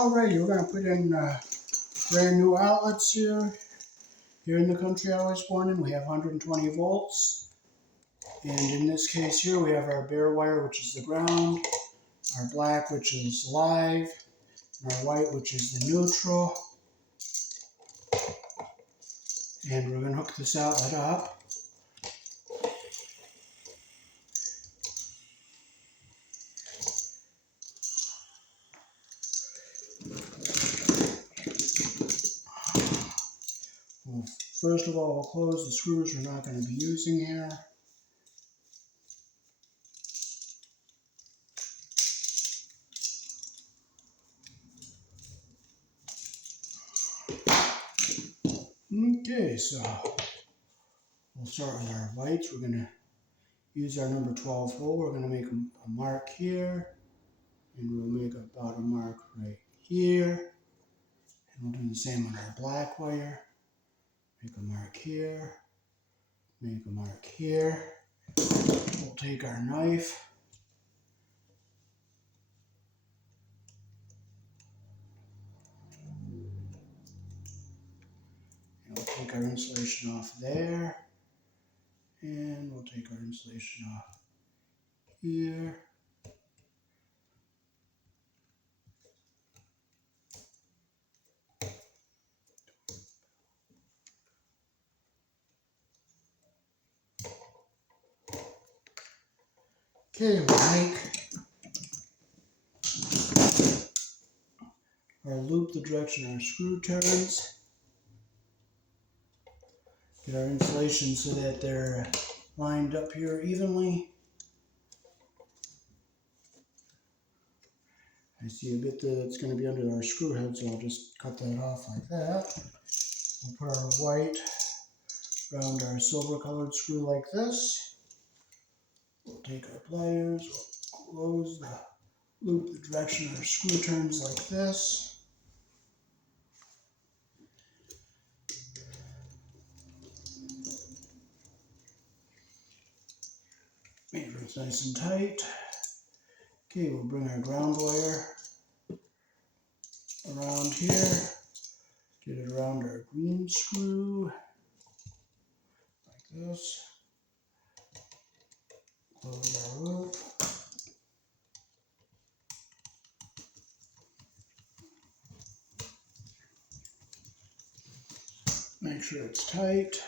Alright, we're going to put in brand new outlets here. Here in the country I was born in, we have 120 volts. And in this case here, we have our bare wire, which is the ground, our black, which is live, and our white, which is the neutral. And we're going to hook this outlet up. Well, first of all, we'll close the screws we're not going to be using here. Okay, so we'll start with our lights. We're going to use our number 12 hole. We're going to make a mark here, and we'll make about a mark right here. And we'll do the same on our black wire. Make a mark here, make a mark here. We'll take our knife. And we'll take our insulation off there. And we'll take our insulation off here. Okay, we'll make our loop the direction our screw turns. Get our insulation so that they're lined up here evenly. I see a bit that's going to be under our screw head, so I'll just cut that off like that. We'll put our white around our silver colored screw like this. We'll take our pliers, we'll close the loop the direction our screw turns like this. Make sure it's nice and tight. Okay, we'll bring our ground wire around here. Get it around our green screw like this. Close our loop. Make sure it's tight.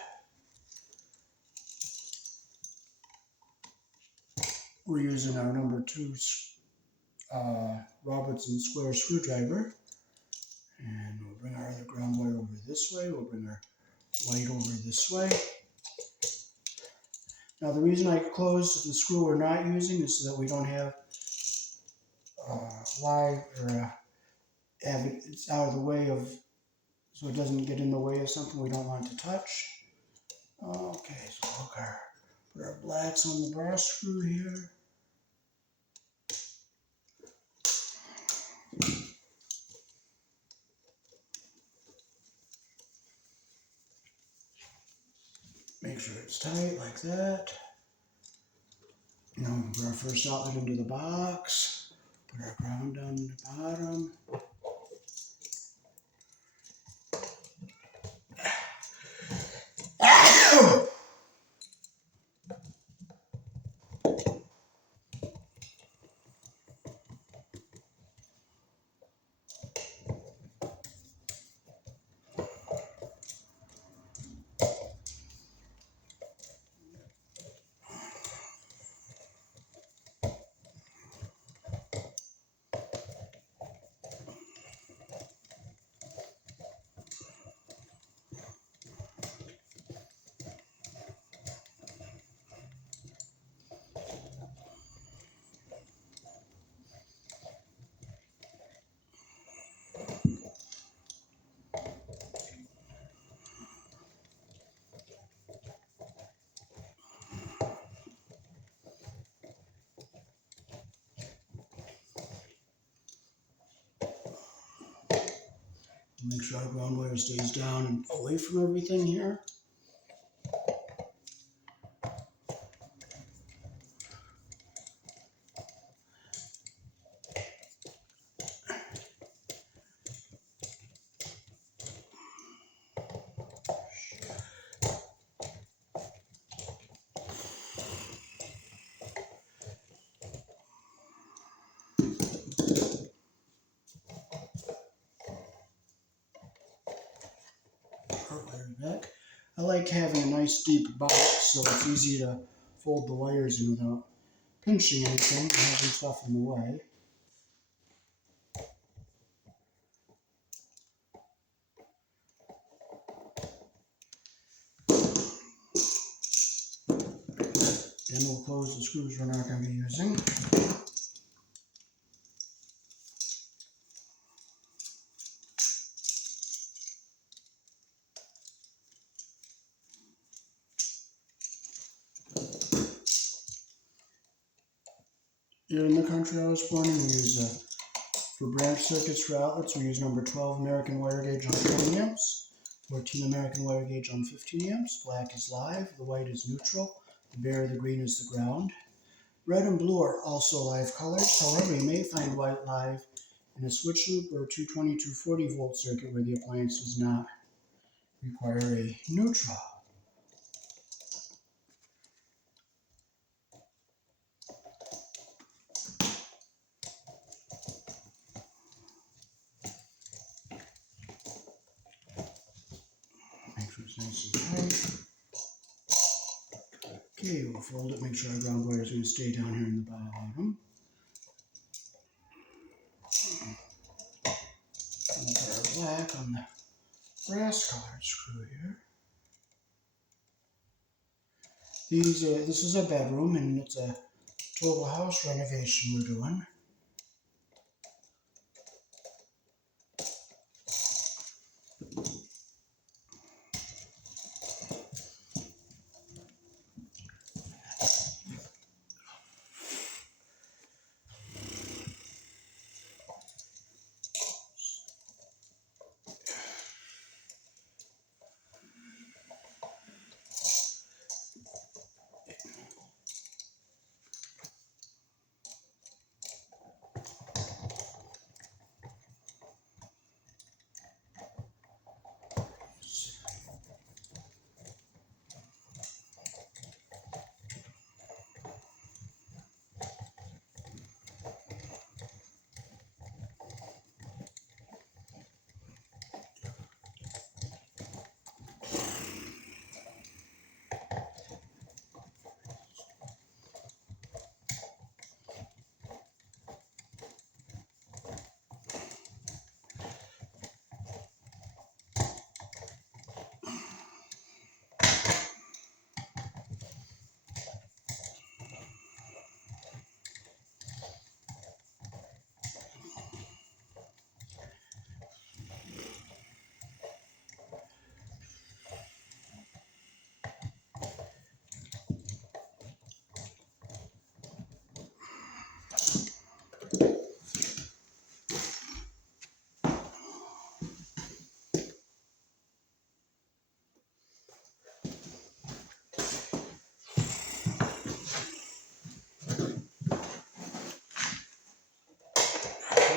We're using our number 2 Robertson square screwdriver. And we'll bring our other ground wire over this way. We'll bring our light over this way. Now the reason I closed the screw we're not using is so that we don't have live or have it's out of the way of, so it doesn't get in the way of something we don't want to touch. Okay, so put our blacks on the brass screw here. Make sure it's tight like that. Now we put our first outlet into the box. Put our ground down the bottom. Make sure our ground wire stays down and away from everything here. the back. I like having a nice deep box so it's easy to fold the wires in without pinching anything and having stuff in the way. Then we'll close the screws we're not going to be using. Here in the country I was born in, we use, for branch circuits for outlets, we use number 12 American wire gauge on 20 amps, 14 American wire gauge on 15 amps. Black is live, the white is neutral, the bare, the green is the ground. Red and blue are also live colors, however you may find white live in a switch loop or a 220, 240 volt circuit where the appliance does not require a neutral. Make sure it's nice and tight. Okay, we'll fold it, make sure our ground wire is going to stay down here in the bottom. And put our black on the brass colored screw here. This is a bedroom and it's a total house renovation we're doing.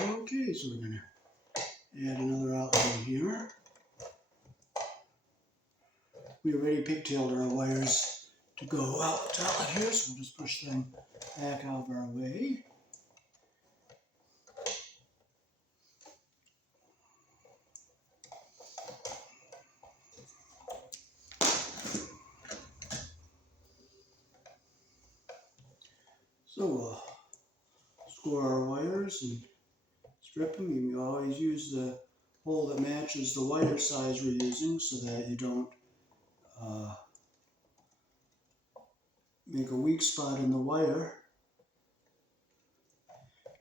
Okay, so we're going to add another outlet in here. We already pigtailed our wires to go out to outlet here, so we'll just push them back out of our way. So we'll score our wires and strip them. You always use the hole that matches the wire size we're using so that you don't make a weak spot in the wire.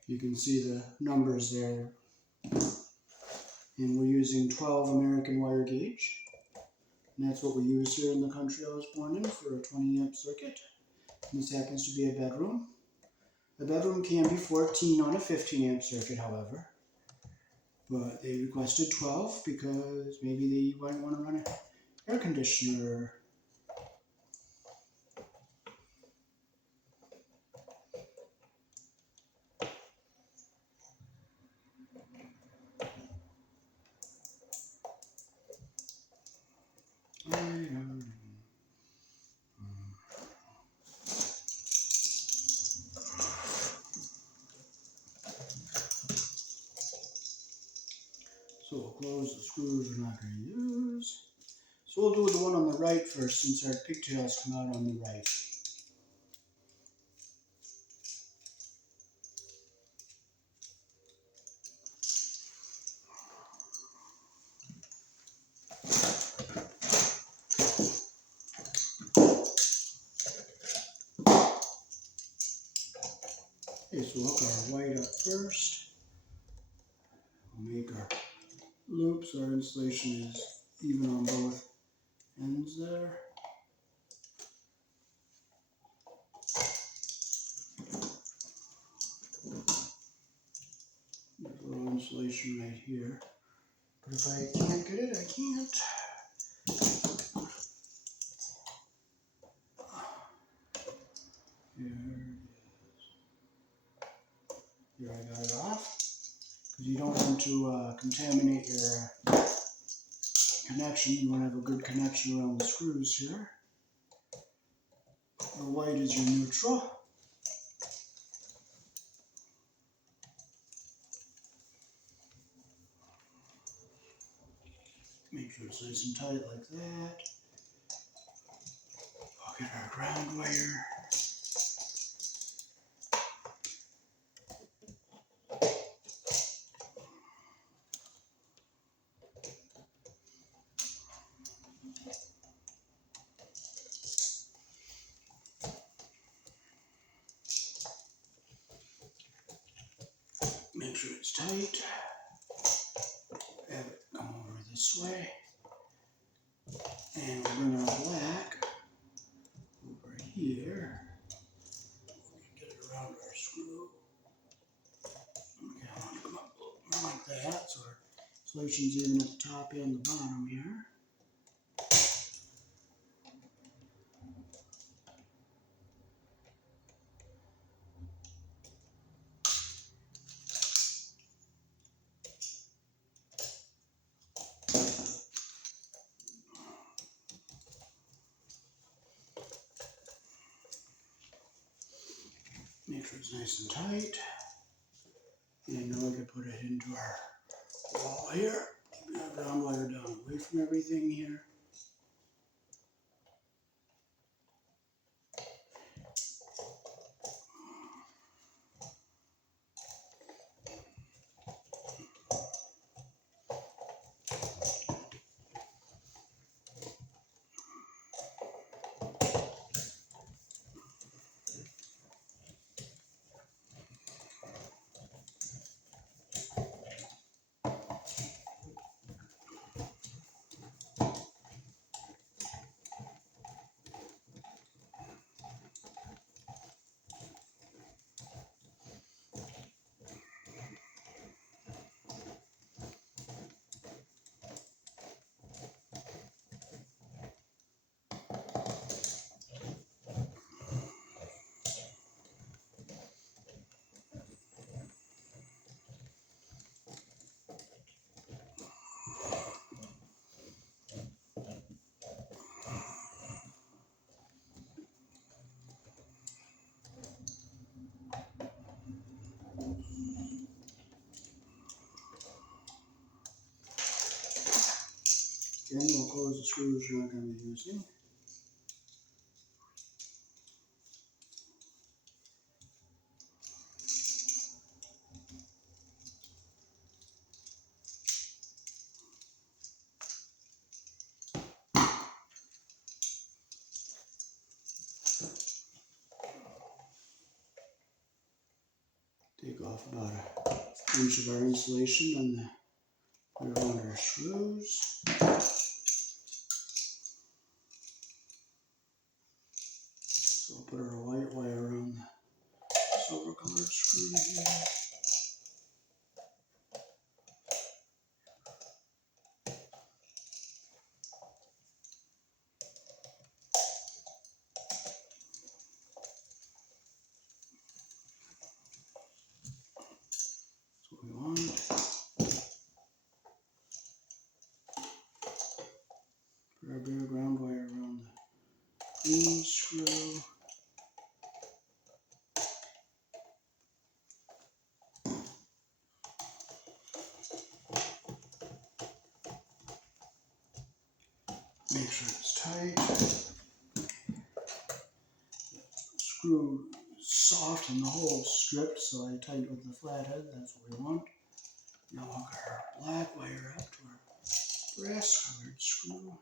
You can see the numbers there. And we're using 12 American wire gauge. And that's what we use here in the country I was born in for a 20 amp circuit. And this happens to be a bedroom. The bedroom can be 14 on a 15 amp circuit, however. But they requested 12 because maybe they might want to run an air conditioner. So we'll close the screws we're not going to use. So we'll do the one on the right first, since our pigtails come out on the right. Okay, so we'll hook our white up first. We'll make our loops. Our insulation is even on both ends there. There's a little insulation right here. But if I can't get it, I can't. Here I got it off. Because you don't want to contaminate your connection. You want to have a good connection around the screws here. The white is your neutral. Make sure it's nice and tight like that. We'll get our ground wire. Make sure it's tight. Have it come over this way. And we'll bring our black over here. Get it around our screw. Okay, I want to come up a little more like that, so our insulation's even at the top and the bottom here. Make sure it's nice and tight. And now we can put it into our wall here. Keep our ground wire down away from everything here. Then we'll close the screws you're not going to be using. Take off about an inch of our insulation on the around our screws. So we'll put our white wire around the silver colored screw here. That's what we want. Put our bare ground wire around the green screw. Make Make sure it's tight. Screw soft and the hole stripped, so I tighten it with the flathead. That's what we want. Now hook our black wire up to our brass colored screw.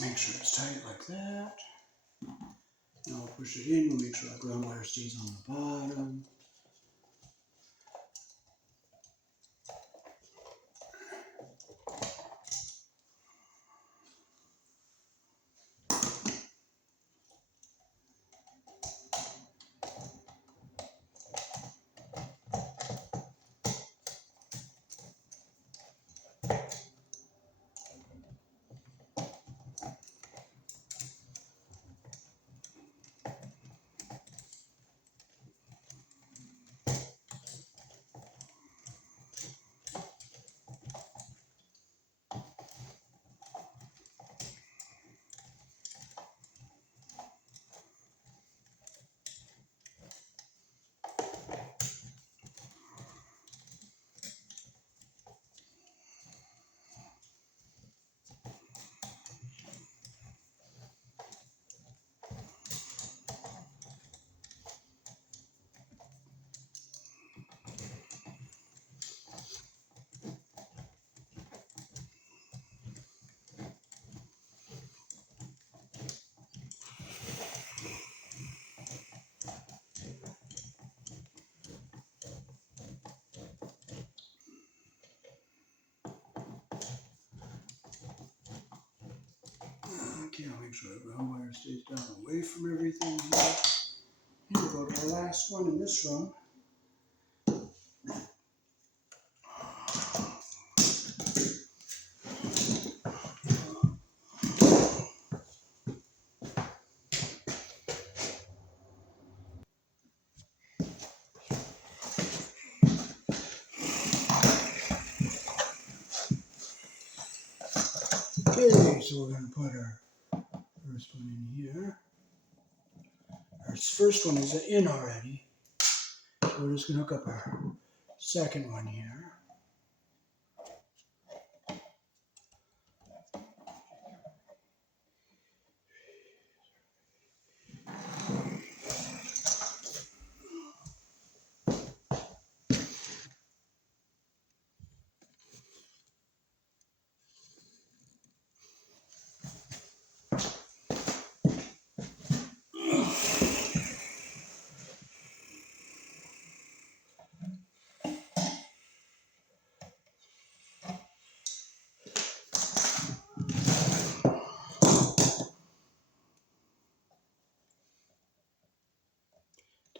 Make sure it's tight like that. Now we'll push it in. We'll make sure our ground wire stays on the bottom. Okay, I'll make sure the ground wire stays down away from everything here. Here we go to our last one in this room. Okay, so we're going to put our first one in here. Our first one is in already. So we're just going to hook up our second one here.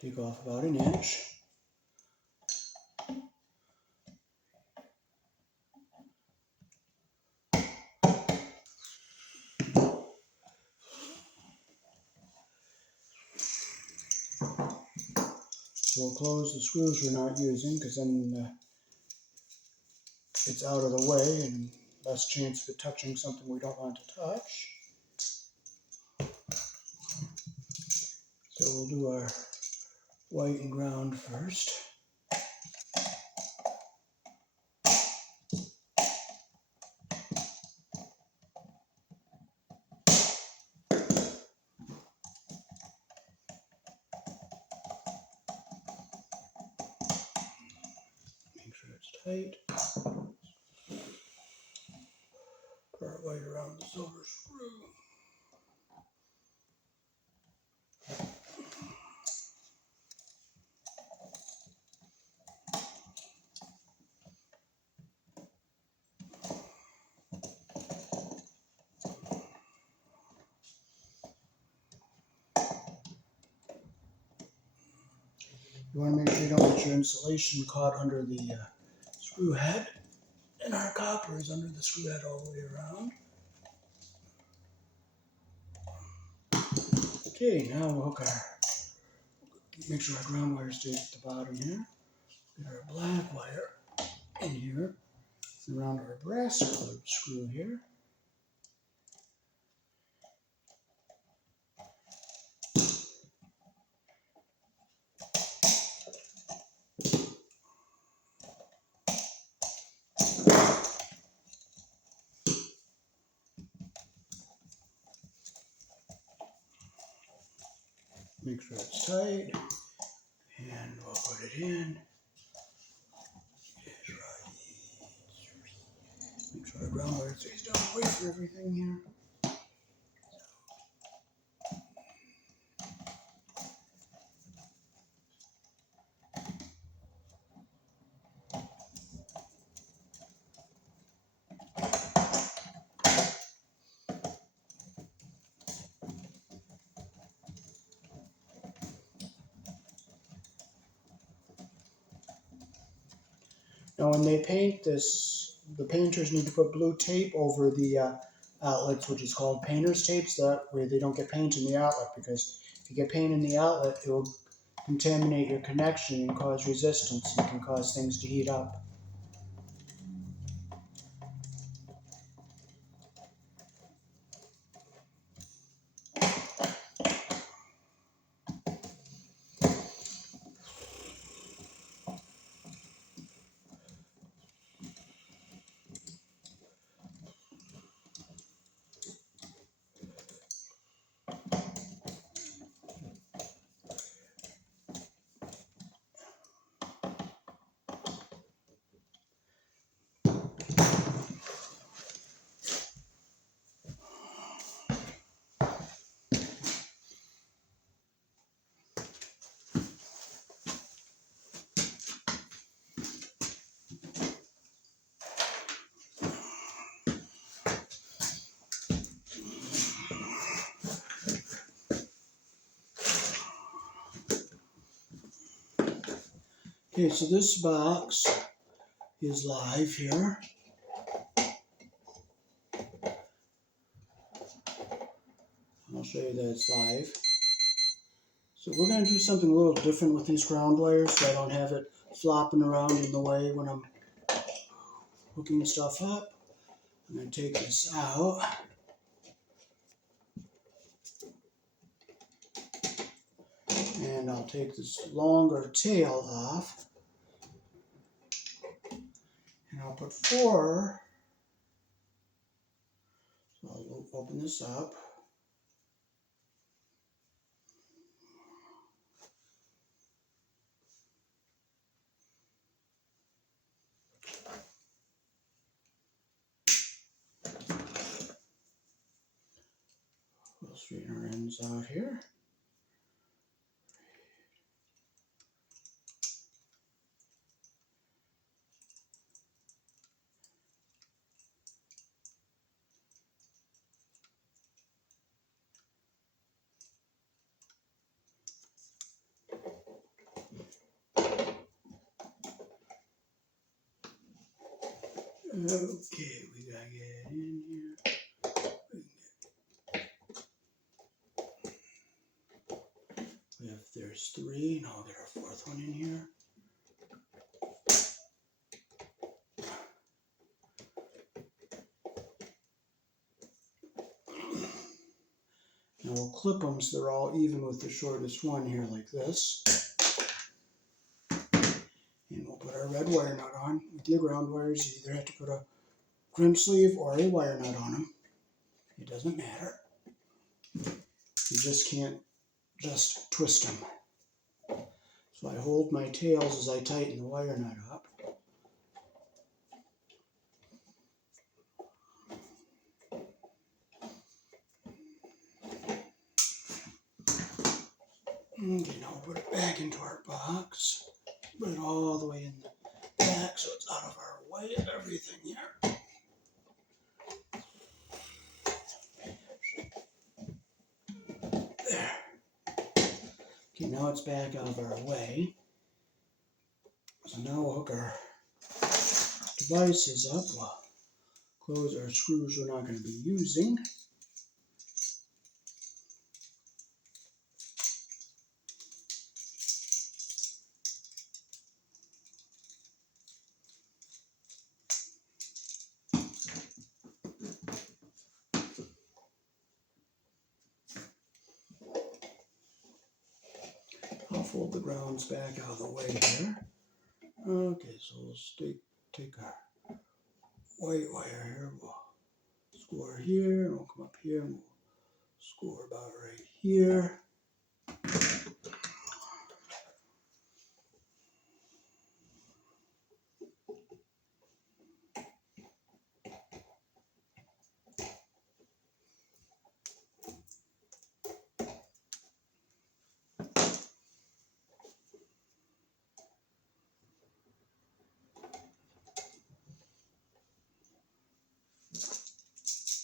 Take off about an inch. We'll close the screws we're not using because then it's out of the way and less chance of it touching something we don't want to touch. So we'll do our white and ground first. Make sure it's tight. Put our white around the silver screw. You want to make sure you don't get your insulation caught under the screw head. And our copper is under the screw head all the way around. Okay, now we'll hook make sure our ground wire stays at the bottom here. Get our black wire in here. Around our brass colored screw here. Make sure it's tight, and we'll put it in. Make sure the ground wire stays down away for everything here. Now when they paint this, the painters need to put blue tape over the outlets, which is called painter's tape, so that way they don't get paint in the outlet, because if you get paint in the outlet, it will contaminate your connection and cause resistance and can cause things to heat up. Okay, so this box is live here. I'll show you that it's live. So we're going to do something a little different with these ground wires so I don't have it flopping around in the way when I'm hooking stuff up. I'm going to take this out. And I'll take this longer tail off. And I'll put 4. So I'll open this up. We'll straighten our ends out here. Okay, we gotta get in here. There's 3, now I'll get our 4th one in here. Now we'll clip them so they're all even with the shortest one here like this. And we'll put our red wire nut on. With your ground wires, you either have to put a crimp sleeve or a wire nut on them. It doesn't matter. You just can't just twist them. So I hold my tails as I tighten the wire nut up. Okay, now we'll put it back into our box. Put it all the way in the back so it's out of our way of everything here. There. Okay, now it's back out of our way. So now we'll hook our devices up. We'll close our screws we're not going to be using. fold the grounds back out of the way here. Okay, so we'll take our white wire here, we'll score here, and we'll come up here, and we'll score about right here.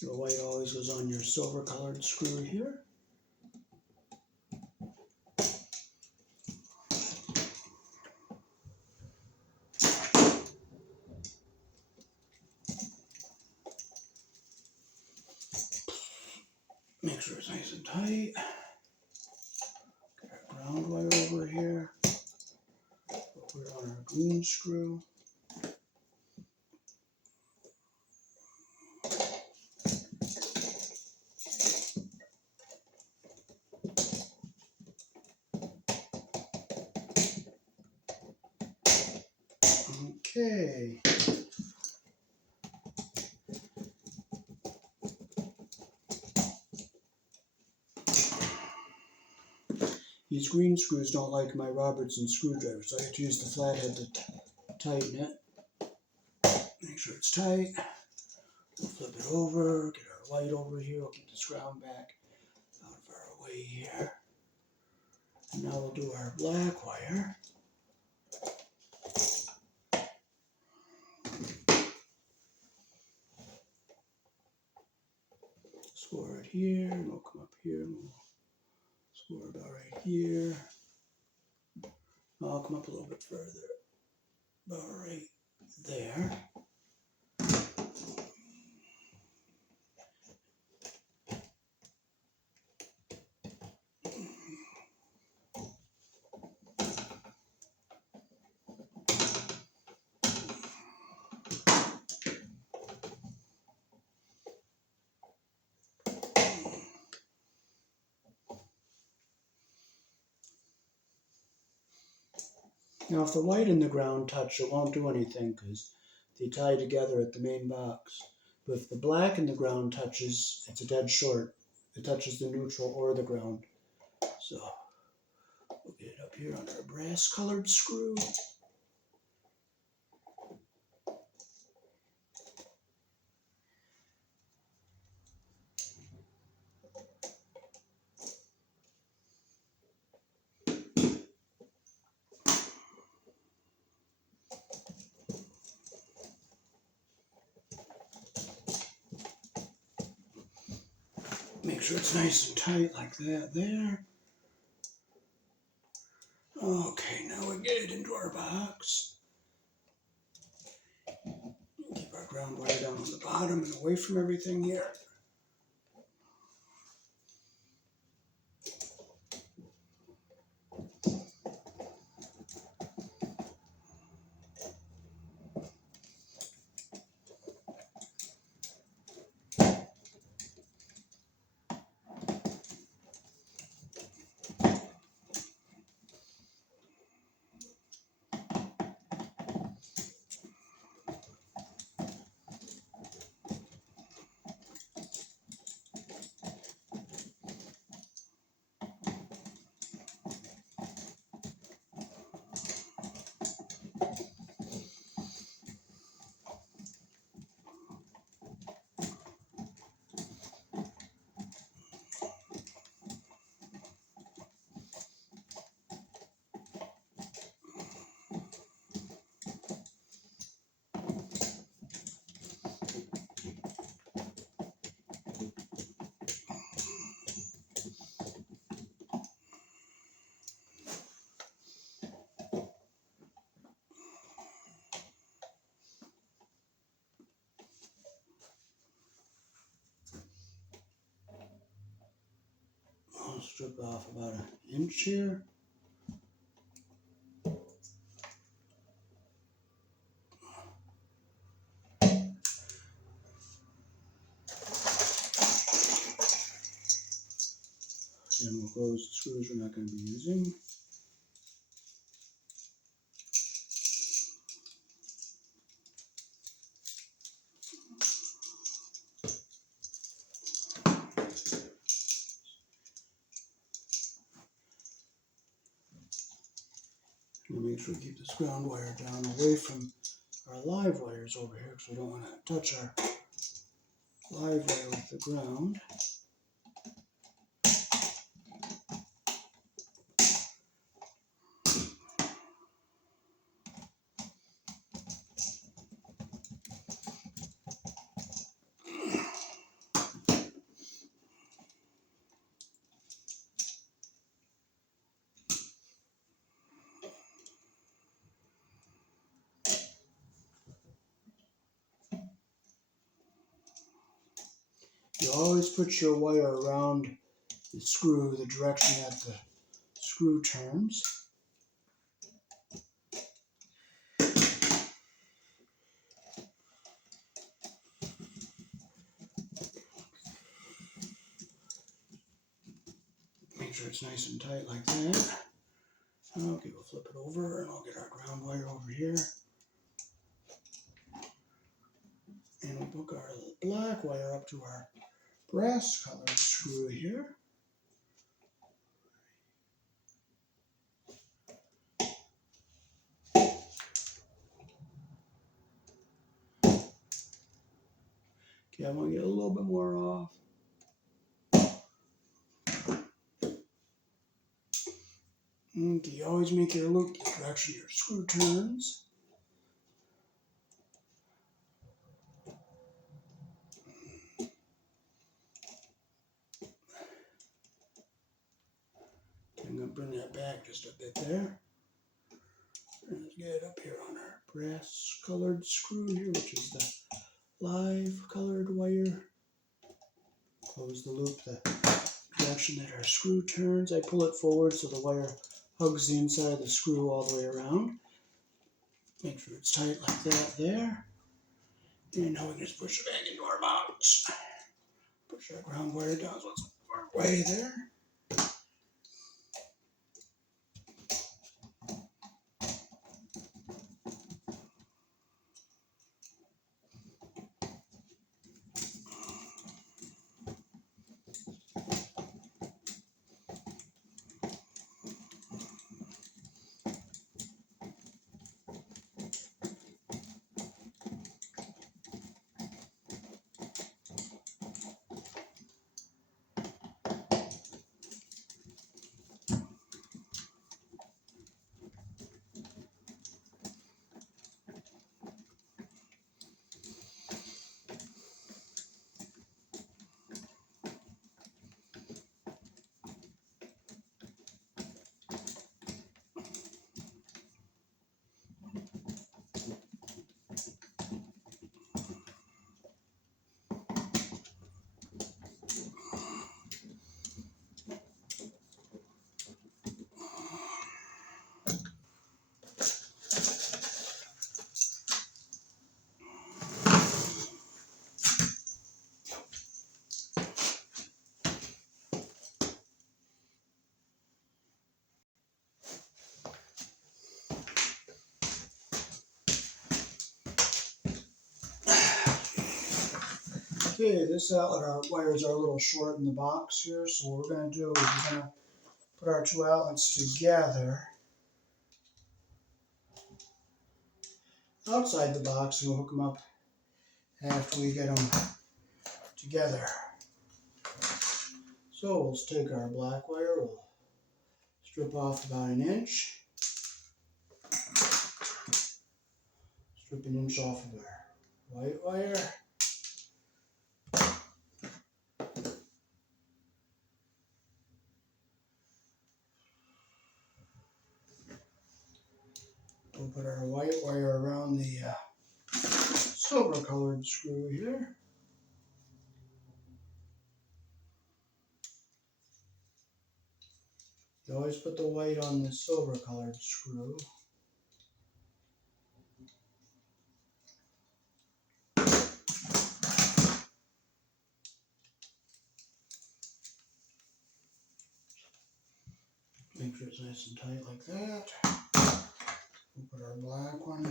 The white always goes on your silver colored screw here. Make sure it's nice and tight. Get our ground wire over here. Put it on our green screw. Okay. These green screws don't like my Robertson screwdriver, so I have to use the flathead to tighten it. Make sure it's tight. We'll flip it over, get our light over here. We'll keep this ground back out of our way here. And now we'll do our black wire. Score it here, and we'll come up here, and we'll score about right here. I'll come up a little bit further, about right there. Now if the white and the ground touch, it won't do anything because they tie together at the main box. But if the black and the ground touches, it's a dead short. It touches the neutral or the ground. So we'll get it up here on our brass colored screw. Make sure it's nice and tight like that there. Okay, now we get it into our box. Keep our ground wire down on the bottom and away from everything here. I'll strip off about an inch here. Then we'll close the screws we're not going to be using. going to make sure we keep this ground wire down away from our live wires over here because we don't want to touch our live wire with the ground. You always put your wire around the screw, the direction that the screw turns. Make sure it's nice and tight like that. Okay, we'll flip it over and I'll get our ground wire over here. And we'll hook our black wire up to our brass colored screw here. Okay, I want to get a little bit more off. Okay, you always make your loop the direction your screw turns. I'm going to bring that back just a bit there. And let's get it up here on our brass colored screw here, which is the live colored wire. Close the loop the direction that our screw turns. I pull it forward so the wire hugs the inside of the screw all the way around. Make sure it's tight like that there. And now we can just push it back into our box. Push our ground wire down so it's our way there. Okay, this outlet, our wires are a little short in the box here, so what we're going to do is we're going to put our two outlets together outside the box and we'll hook them up after we get them together. So we'll take our black wire, we'll strip off about an inch, strip an inch off of our white wire. We'll put our white wire around the silver colored screw here. You always put the white on the silver colored screw. Make sure it's nice and tight like that. We'll put our black one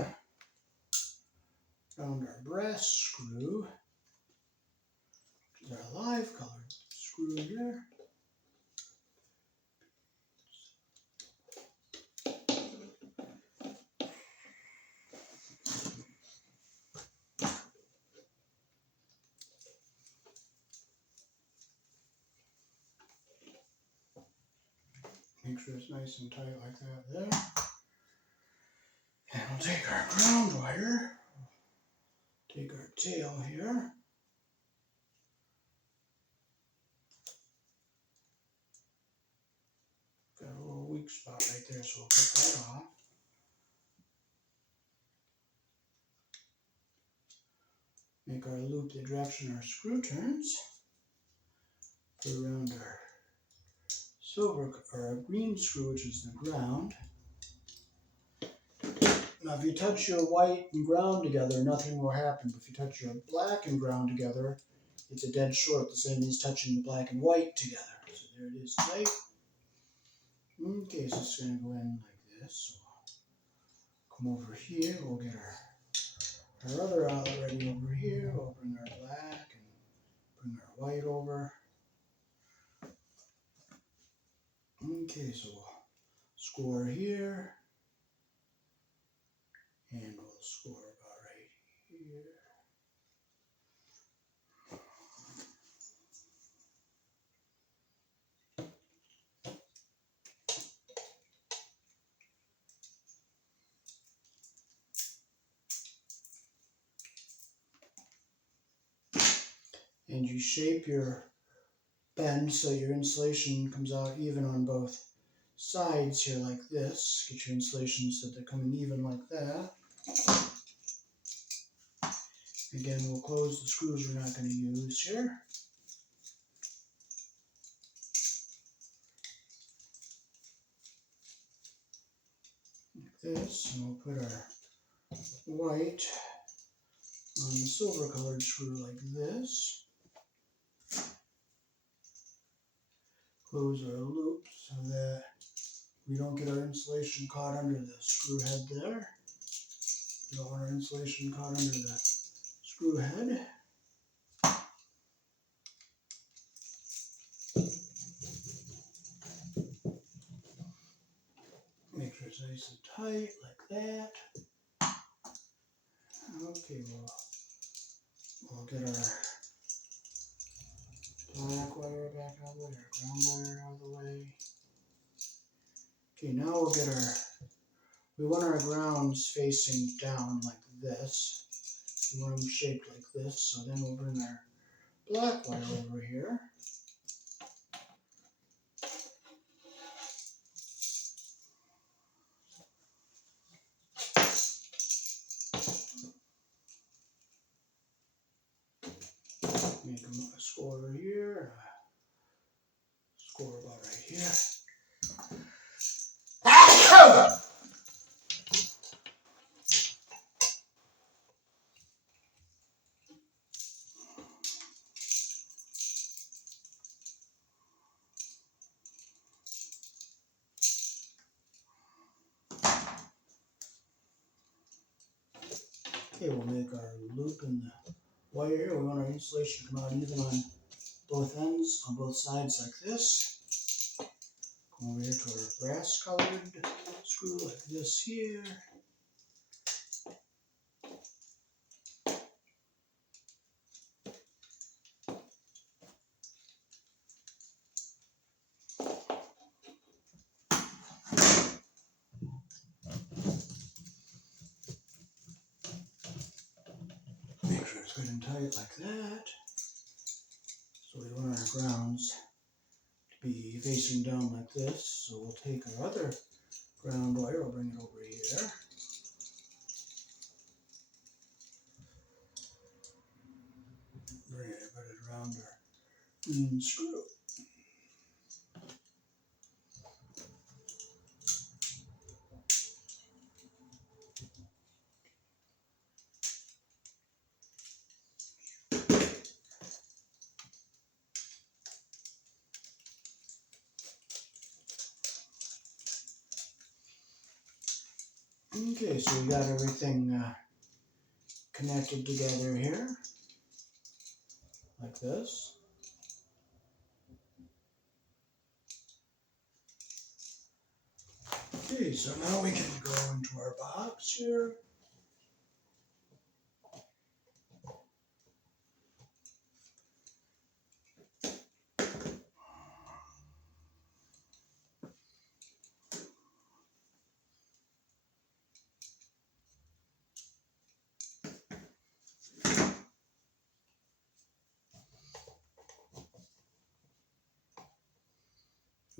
around our brass screw, which is our live colored screw here. Make sure it's nice and tight like that there. And we'll take our ground wire, take our tail here. Got a little weak spot right there, so we'll cut that off. Make our loop the direction our screw turns. Put around our silver or our green screw, which is the ground. Now, if you touch your white and ground together, nothing will happen. But if you touch your black and ground together, it's a dead short, the same as touching the black and white together. So there it is tight. Okay, so it's going to go in like this. So come over here, we'll get our other outlet ready over here. We'll bring our black and bring our white over. Okay, so we'll score here. And we'll score about right here. And you shape your bend so your insulation comes out even on both sides here like this. Get your insulation so they're coming even like that. Again, we'll close the screws we're not going to use here. Like this, and we'll put our white on the silver colored screw like this. Close our loop so that we don't get our insulation caught under the screw head there. We don't want our insulation caught under the screw head. Make sure it's nice and tight like that. Okay, we'll get our black wire back out of the way, our ground wire out of the way. Okay, now we'll get we want our grounds facing down like this. We want them shaped like this, so then we'll bring our black wire over here. Make a score over here, score about right here. Okay, we'll make our loop in the wire here. We want our insulation to come out even on both ends, on both sides like this. Come over here to our brass colored screw like this here. Make sure it's good and tight like that. So we want our grounds to be facing down like this. So we'll take our other ground wire, we'll bring it over here. Bring it, put it around our green screw. Okay, so we got everything connected together here, like this. Okay, so now we can go into our box here.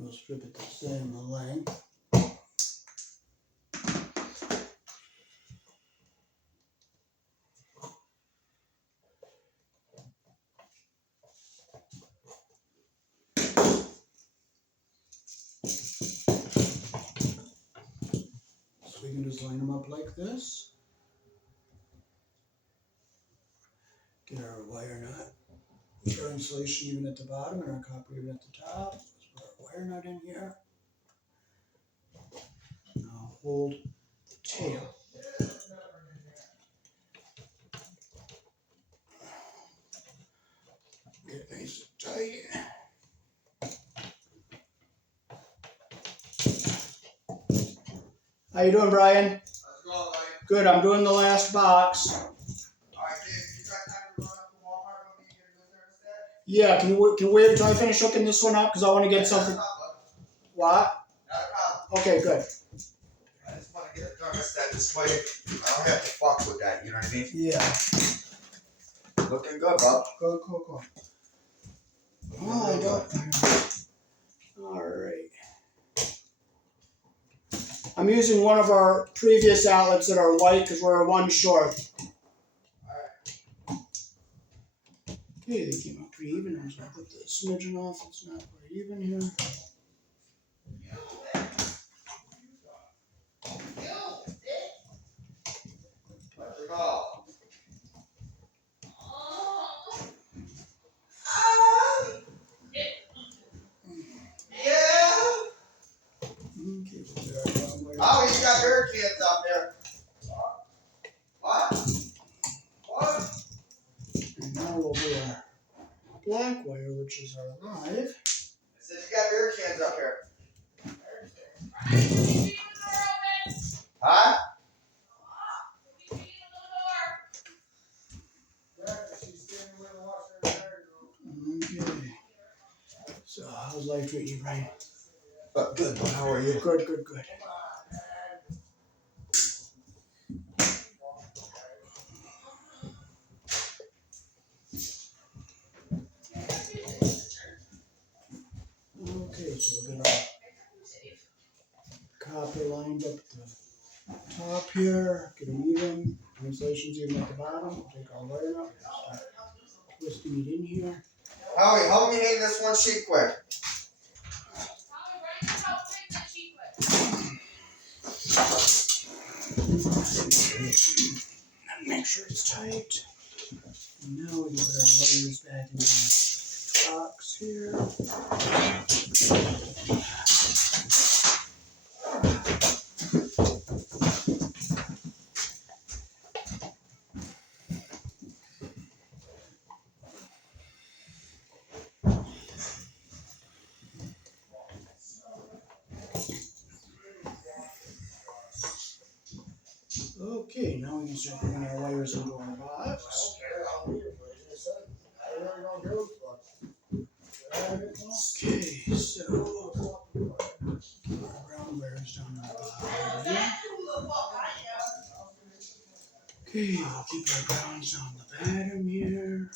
we'll strip it the same length. So we can just line them up like this. Get our wire nut. Get our insulation even at the bottom and our copper even at the top. Let's put our wire nut in here. Now hold the tail. Get it nice and tight. How you doing, Brian? How's it going, buddy? Good. I'm doing the last box. Alright, Dave, you got time to run up to Walmart when we get a new thermostat? Yeah. Can we wait until I finish hooking this one up? Because I want to get something. Not a problem. What? Not a problem. Okay. Good. I just want to get a thermostat this way. I don't have to fuck with that, you know what I mean? Yeah. Looking good, bub. Go. Oh, I don't. All right. I'm using one of our previous outlets that are white because we're one short. Okay, they came out pretty even. I'm just gonna put the smidgen off. It's not quite even here. Let's go. Yeah. Okay, so there I go. Oh, you got beer cans up there. What? And now we'll do our black wire, which is our live. I said you got beer cans up here. Huh? Okay. So how's life treating you, Brian? Good. How are you? Good. Okay, so we'll get our copper lined up at the top here, get them even, insulation's even at the bottom. We'll take our wire out, start twisting it in here. Howie, help me hang this one sheet quick. Make sure it's tight. And now we can put our wires back into the box here. Okay, now we can start putting our wires into our box. Okay, so our ground wires down the bottom here. Okay, we'll keep our grounds on the bottom here.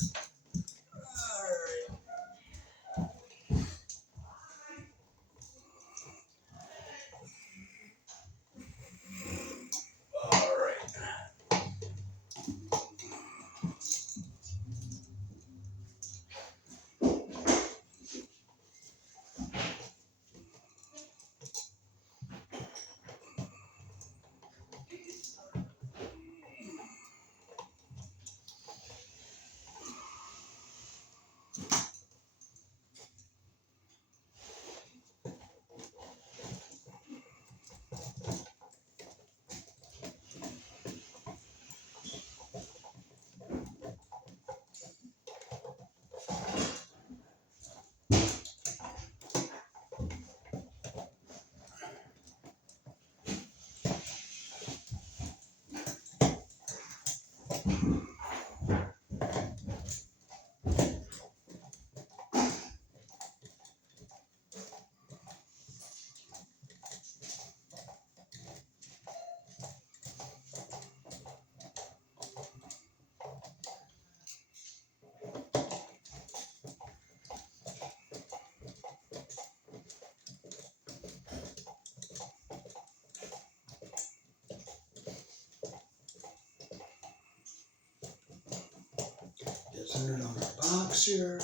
it centered on our box here.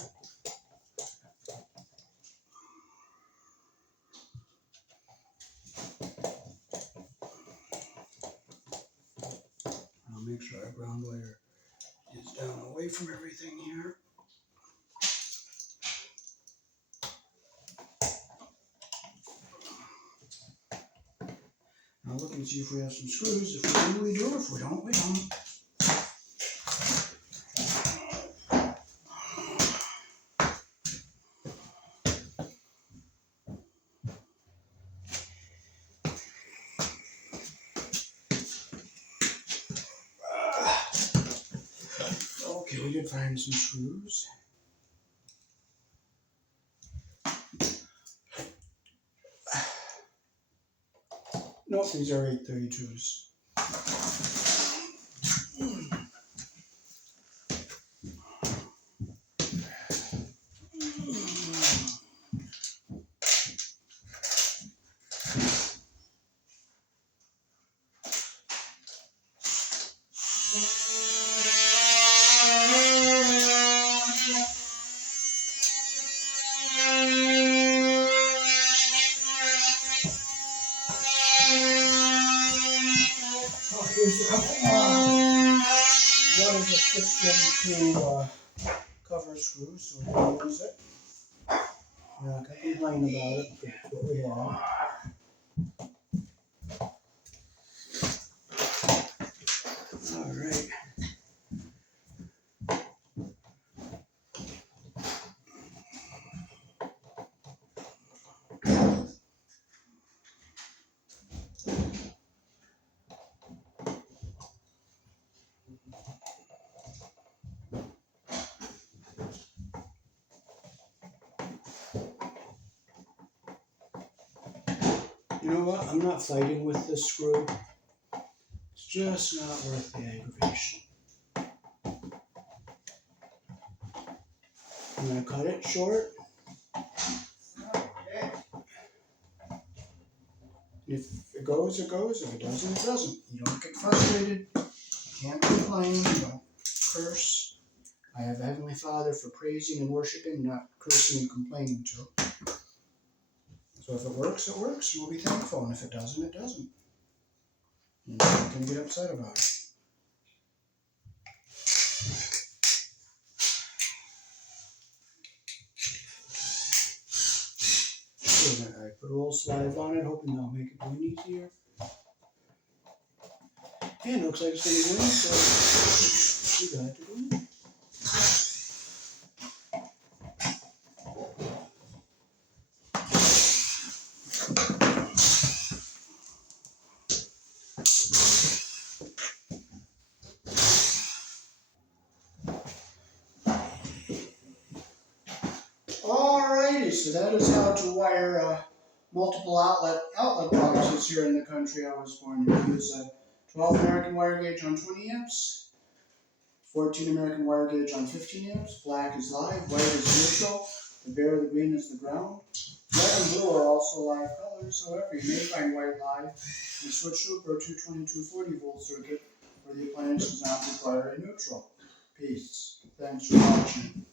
I'll make sure our ground wire is down away from everything here. Now look and see if we have some screws. If we do, we do. If we don't, we don't. Okay, we did find some screws. Nope, these are 832s. Here's the couple. One is a 632 cover screw, so we're going to use it. We're not going to complain about it, but that's what we have. Alright. You know what? I'm not fighting with this screw. It's just not worth the aggravation. I'm going to cut it short. If it goes, it goes. If it doesn't, it doesn't. You don't get frustrated. You can't complain. You don't curse. I have a Heavenly Father for praising and worshiping, not cursing and complaining to. So if it works, and we'll be thankful. And if it doesn't, it doesn't. You're not going to get upset about it. I put a little saliva on it, hoping that'll make it going easier. And it looks like it's going to go in, so we got to go in. Alrighty, so that is how to wire multiple outlet boxes here in the country I was born. You use a 12 American wire gauge on 20 amps, 14 American wire gauge on 15 amps. Black is live, white is neutral, the bare, the green is the ground. Red and blue are also live colors, however, you may find white live. You switch to a 22240 volt circuit where the appliance does not require a neutral. Peace. Thanks for watching.